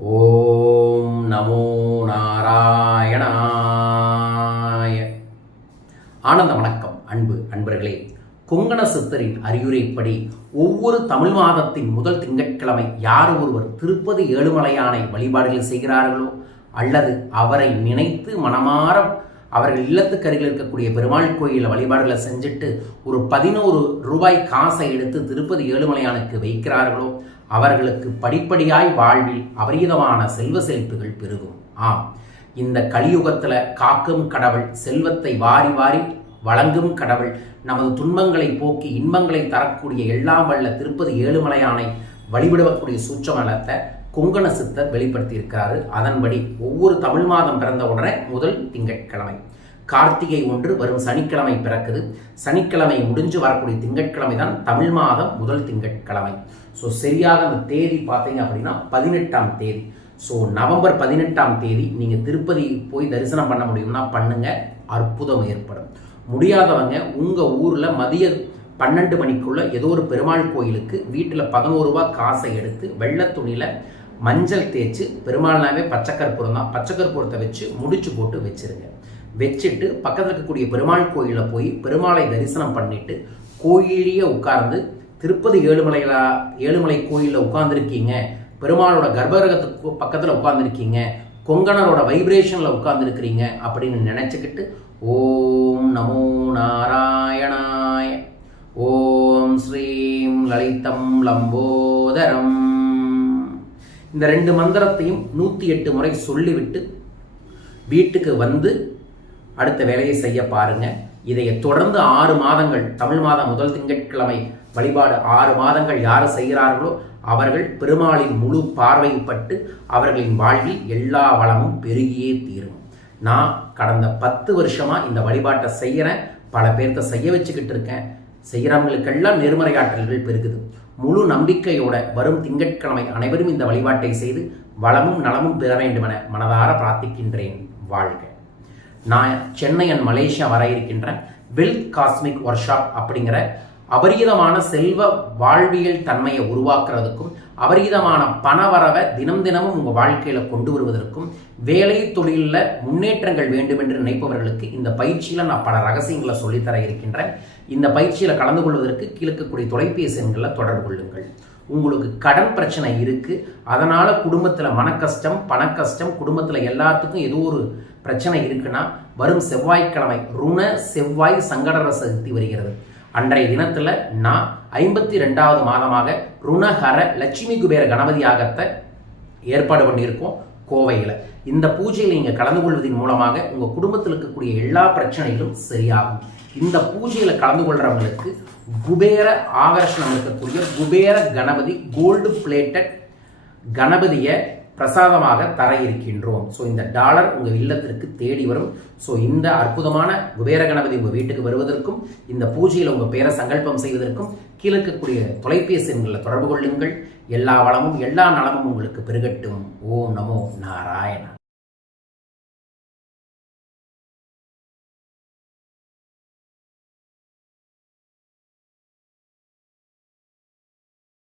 ஓம் நமோ நாராயணாய. ஆனந்த வணக்கம் அன்பு அன்பர்களே. கொங்கண சித்தரின் அறிவுரைப்படி ஒவ்வொரு தமிழ் மாதத்தின் முதல் திங்கட்கிழமை யார் ஒருவர் திருப்பதி ஏழுமலையானை வழிபாடுகள் செய்கிறார்களோ அல்லது அவரை நினைத்து மனமாற அவர்கள் இல்லத்துக்கு அருகில் இருக்கக்கூடிய பெருமாள் கோயிலில் வழிபாடுகளை செஞ்சுட்டு ஒரு பதினோரு ரூபாய் காசை எடுத்து திருப்பதி ஏழுமலையானுக்கு வைக்கிறார்களோ அவர்களுக்கு படிப்படியாய் வாழ்வில் அபரீதமான செல்வ செழிப்புகள் பெருகும். ஆம் இந்த கலியுகத்தில் காக்கும் கடவுள் செல்வத்தை வாரி வாரி வழங்கும் கடவுள் நமது துன்பங்களை போக்கி இன்பங்களை தரக்கூடிய எல்லாம் வல்ல திருப்பதி ஏழுமலையானை வழிபடக்கூடிய சூச்சமலத்தை கொங்கண சித்தர் வெளிப்படுத்தியிருக்கிறாரு. அதன்படி ஒவ்வொரு தமிழ் மாதம் பிறந்த உடனே முதல் திங்கட்கிழமை. கார்த்திகை ஒன்று வரும் சனிக்கிழமை பிறக்குது. சனிக்கிழமை முடிஞ்சு வரக்கூடிய திங்கட்கிழமை தான் தமிழ் மாதம் முதல் திங்கட்கிழமை. ஸோ சரியாக அந்த தேதி பார்த்தீங்க அப்படின்னா பதினெட்டாம் தேதி. ஸோ நவம்பர் பதினெட்டாம் தேதி நீங்கள் திருப்பதி போய் தரிசனம் பண்ண முடியும்னா பண்ணுங்க. அற்புதம் ஏற்படும். முடியாதவங்க உங்கள் ஊரில் மதிய பன்னெண்டு மணிக்குள்ளே ஏதோ ஒரு பெருமாள் கோயிலுக்கு வீட்டில் பதினோரு ரூபா காசை எடுத்து வெள்ளை துணியில் மஞ்சள் தேய்ச்சி பெருமாள்னாவே பச்சைக்கற்பூரம் தான். பச்சைக்கற்பூரத்தை வச்சு முடிச்சு போட்டு வச்சிருங்க. வச்சுட்டு பக்கத்தில் இருக்கக்கூடிய பெருமாள் கோயிலில் போய் பெருமாளை தரிசனம் பண்ணிட்டு கோயிலேயே உட்கார்ந்து திருப்பதி ஏழுமலையில ஏழுமலை கோயிலில் உட்கார்ந்துருக்கீங்க. பெருமாளோட கர்ப்பகிரகத்துக்கு பக்கத்தில் உட்கார்ந்துருக்கீங்க. கொங்கணரோட வைப்ரேஷனில் உட்கார்ந்துருக்கிறீங்க அப்படின்னு நினச்சிக்கிட்டு ஓம் நமோ நாராயணாய ஓம் ஸ்ரீம் லலிதம் லம்போதரம். இந்த ரெண்டு மந்திரத்தையும் நூற்றி எட்டு முறை சொல்லிவிட்டு வீட்டுக்கு வந்து அடுத்த வேலையை செய்ய பாருங்கள் இதை தொடர்ந்து ஆறு மாதங்கள் தமிழ் மாதம் முதல் திங்கட்கிழமை வழிபாடு ஆறு மாதங்கள் யார் செய்கிறார்களோ அவர்கள் பெருமாளின் முழு பார்வைப்பட்டு அவர்களின் வாழ்வில் எல்லா வளமும் பெருகியே தீரும். நான் கடந்த பத்து வருஷமாக இந்த வழிபாட்டை செய்கிறேன் பல பேர்த்த செய்ய வச்சுக்கிட்டு இருக்கேன். செய்கிறவங்களுக்கெல்லாம் நேர்மறையாற்றல்கள் பெருகுது. முழு நம்பிக்கையோட வரும் திங்கட்கிழமை அனைவரும் இந்த வழிபாட்டை செய்து வளமும் நலமும் பெற வேண்டுமென மனதார பிரார்த்திக்கின்றேன். வாழ்க. நான் சென்னை அண்ட் மலேசியா வர இருக்கின்றேன் வெல்த் காஸ்மிக் ஒர்க் ஷாப் அப்படிங்கிற அபரிதமான செல்வ வாழ்வியல் தன்மையை உருவாக்குறதுக்கும் அபரீதமான பணவரவை தினம் தினமும் உங்கள் வாழ்க்கையில் கொண்டு வருவதற்கும் வேலை தொழிலில் முன்னேற்றங்கள் வேண்டும் என்று நினைப்பவர்களுக்கு இந்த பயிற்சியில் நான் பல ரகசியங்களை சொல்லித்தர இருக்கின்றேன். இந்த பயிற்சியில் கலந்து கொள்வதற்கு கீழக்கக்கூடிய தொலைபேசி எண்களில் தொடர்பு கொள்ளுங்கள். உங்களுக்கு கடன் பிரச்சனை இருக்குது அதனால் குடும்பத்தில் மனக்கஷ்டம் பணக்கஷ்டம் குடும்பத்தில் எல்லாத்துக்கும் ஏதோ ஒரு பிரச்சனை இருக்குன்னா வரும் செவ்வாய்க்கிழமை ருண செவ்வாய் சங்கடர சக்தி வருகிறது. அன்றைய தினத்தில் நான் ஐம்பத்தி ரெண்டாவது மாதமாக ருணஹர லட்சுமி குபேர கணபதியாகத்தை ஏற்பாடு பண்ணியிருக்கோம் கோவையில். இந்த பூஜையில் நீங்கள் கலந்து கொள்வதன் மூலமாக உங்கள் குடும்பத்தில் இருக்கக்கூடிய எல்லா பிரச்சனைகளும் சரியாகும். இந்த பூஜையில் கலந்து கொள்கிறவங்களுக்கு குபேர ஆகர்ஷணம் இருக்கக்கூடிய குபேர கணபதி கோல்டு பிளேட்டட் கணபதியை பிரசாதமாக தர இருக்கின்றோம். ஸோ இந்த டாலர் உங்கள் இல்லத்திற்கு தேடி வரும். ஸோ இந்த அற்புதமான குபேர கணபதி உங்கள் வீட்டுக்கு வருவதற்கும் இந்த பூஜையில் உங்கள் பேரை சங்கல்பம் செய்வதற்கும் கீழே இருக்கக்கூடிய தொலைபேசி எண்களில் தொடர்பு கொள்ளுங்கள். எல்லா வளமும் எல்லா நலமும் உங்களுக்கு பெருகட்டும். ஓம் நமோ நாராயணா.